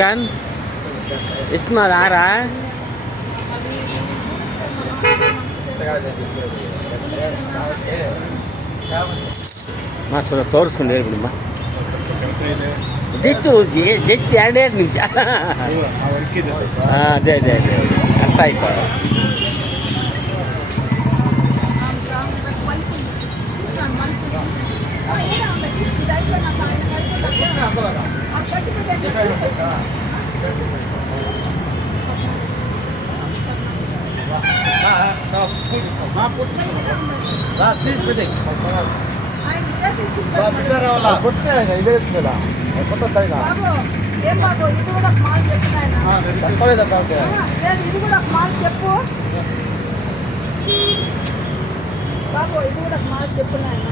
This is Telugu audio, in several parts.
చికెన్ ఇస్తున్నారు ఆరా చూడ ತೋರಿಸ್ಕೊಂಡು ಹೇಳ್ಬಿಡಮ್ಮ ಜಸ್ಟ್ 2 ನಿಮಿಷ ಅದೇ ಅದೇ ಅದೇ ಅರ್ಥ ಆಯ್ತು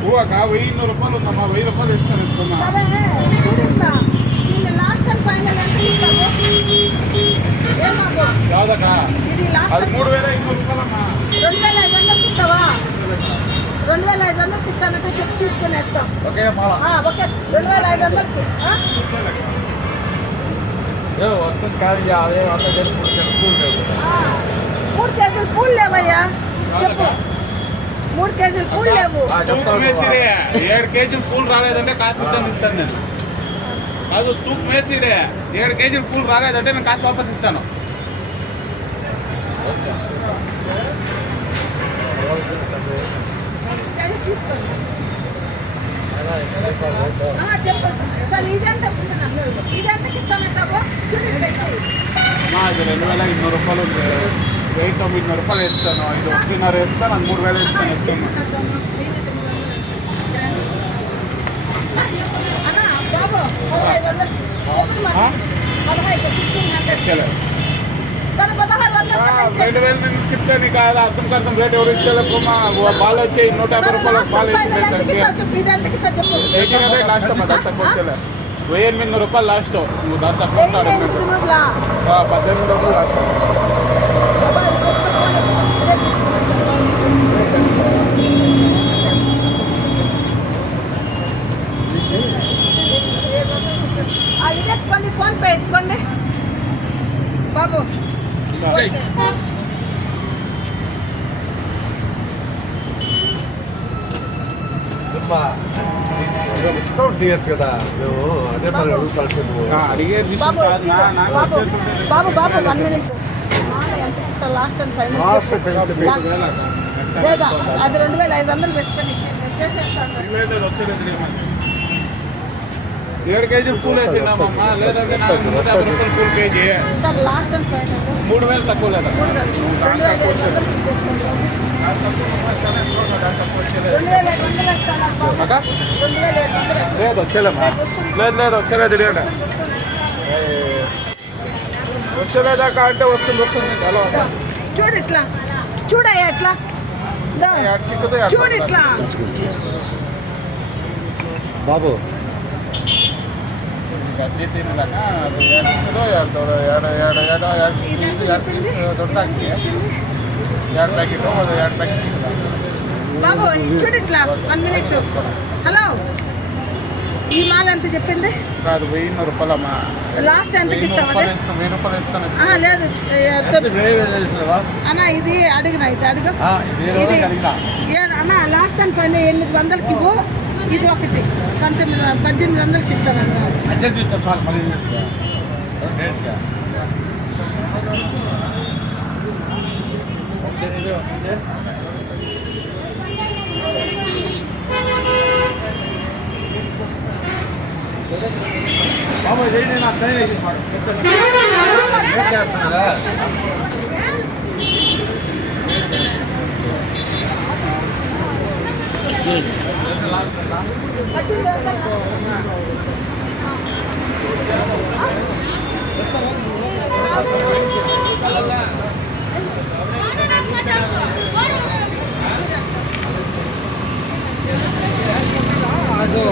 ₹1,200 ఉందమ్మా. ₹1,000 ఇస్తాను. లాస్ట్ అండ్ ఫైనల్ ఎంత ఇస్తావు? అది ₹3,500 అమ్మా. 2,500 ఇస్తావా? 2,500 ఇస్తానంటే చెప్పి తీసుకుని వేస్తాం. ఓకే 2,500కి మూడు కేజీలు పూలు లేవయ్యా. చెప్పు 3 కేజీలు పూలు లేవు. 7 కేజీలు పూలు రాలేదంటే కాసు ఇస్తాను నేను. కాదు తూపు మేసిడే 7 కేజీలు పూలు రాలేదంటే నేను కాసు వాపస్ ఇస్తాను. తీసుకోండి చెప్పు సార్. ఇదంతా ఇదంతా ఇస్తానంటావా? అది ₹2,200 ఉంది. ₹900 ఇస్తాను. ఇది 1,500 ఇస్తాను. అది 3,000 ఇస్తాను. ₹2,000 నేను చెప్తే నీకు అర్థం కర్థం రేట్ ఎవరు ఇచ్చేలకు బాల్ వచ్చాయి ₹150 బాల్ లాస్ట్ అమ్మా. దాంతో వచ్చేలే ₹1,800 లాస్ట్. నువ్వు దాంతో ₹1800 లాస్ట్. ఇది ఎత్తుకోండి, ఫోన్ పే ఎత్తుకోండి బాబు. డిస్కౌంట్ తీయచ్చు కదా. మేము అదే మరి బాబు 1 మినిట్. ఎంత ఇస్తా లాస్ట్ అండ్ ఫైనల్ లేదా? అది 2,500 పెట్టుకొని 7 కేజీలు పూలు వేసినామమ్మా. లేదంటే ₹150 పూలు కేజీ. లాస్ట్ అండ్ ఫైనల్ 3,000 తక్కువ లేదా? లేదు వచ్చేలేమ్మా. లేదు వచ్చేలేదు. రేట వచ్చేలేదాకా అంటే వస్తుంది. ఎలా చూడు ఇట్లా చూడయ్యా, ఇట్లా చూడు ఇట్లా బాబు. బాబు చూడు ఇట్లా 1 మినిట్. హలో, ఈ మాల ఎంత చెప్పింది? కాదు ₹1,200 అమ్మా. లాస్ట్ ఎంతకి ఇస్తావు? ₹1,000 ఇస్తాను. లేదు అన్న, ఇది అడిగిన ఇది అడుగు. ఇది అన్న లాస్ట్ అండ్ ఫైనల్ 800కి ఇవ్వు. ఇది ఒకటి 1800కి ఇస్తాను అన్న. బాబు చేయండి. నాకు చేస్తున్నారా? ಅದು